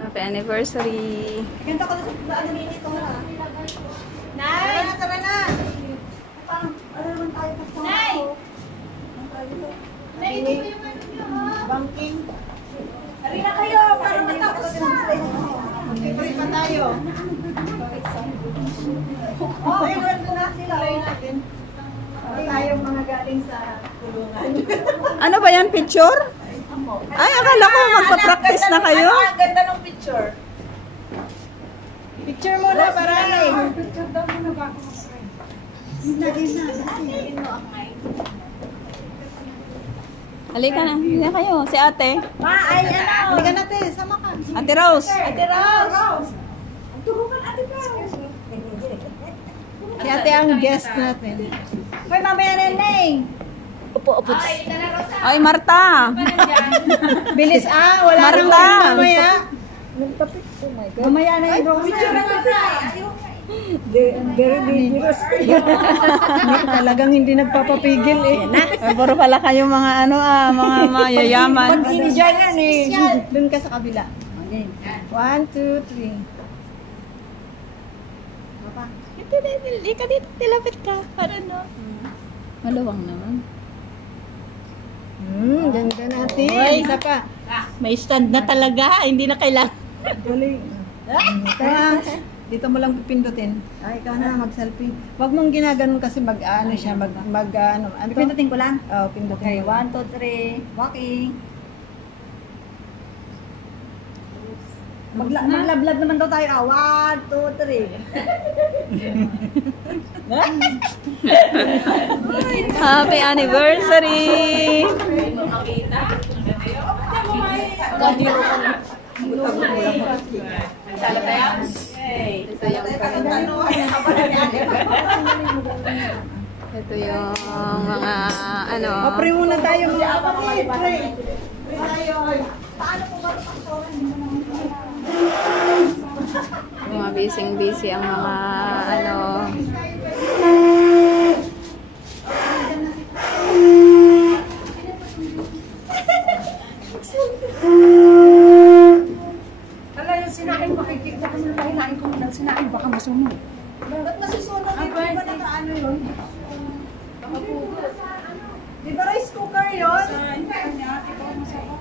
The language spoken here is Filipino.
Happy anniversary. Ganda ko na sa ano ni ito ha. Nay! Tara na. Parang ano naman tayo pa sa Nay! Nay, ito pa yung ano nyo ha? banking. Halika kayo para matapos na. Pray pa tayo. Oh, ayun na sila. Tayong mga galing sa tulungan. Ano ba yan? Picture? Ay, akala ko magpa-practice na kayo. Ang ganda ng picture. Picture muna para Picture daw muna bago mag-pray. Halika na. Hindi na kayo. Si ate. Ma, ay ano? Halika natin, sama ka. Ate Rose. Ate Rose. Tulungan Ate Rose. Si ate ang guest natin. Hoy, mamaya na Neng. Upo, upo. Ay, ito na Rosa. Ay, Marta. Bilis wala Marta. nang mamaya. Mamaya na yung Rose. Picture na Rosa. Very dangerous. Talagang hindi nagpapapigil eh. Ay, puro pala kayo mga mga mayayaman. Pag-inidyan yan eh. Doon ka sa kabila. 1, 2, 3. Ika dito, tilapit ka. Para no. Maluwang naman. Ganda natin. Uy. Isa pa. May stand na talaga. Hindi na kailangan. Galing. Thanks. Dito mo lang pipindutin. Ay, ikaw na mag-selfie. Huwag mong ginaganon kasi ano siya, ano. Pindutin ko lang. Oo, pindutin. Okay, 1, 2, 3. Walking. Maglablab naman daw tayo. 1, 2, 3. Happy anniversary! Ito yung mga ano. Pray muna tayo mga kapatid. Pray. Pray tayo. Mga busy ang mga ano. Hala, yung sinain, makikita ko na hinain ko muna. Sinain, baka masunog. Ba't masusunod? Di ba nakaano yun? Di ba rice cooker yun? Saan? Kanya, ikaw masarap.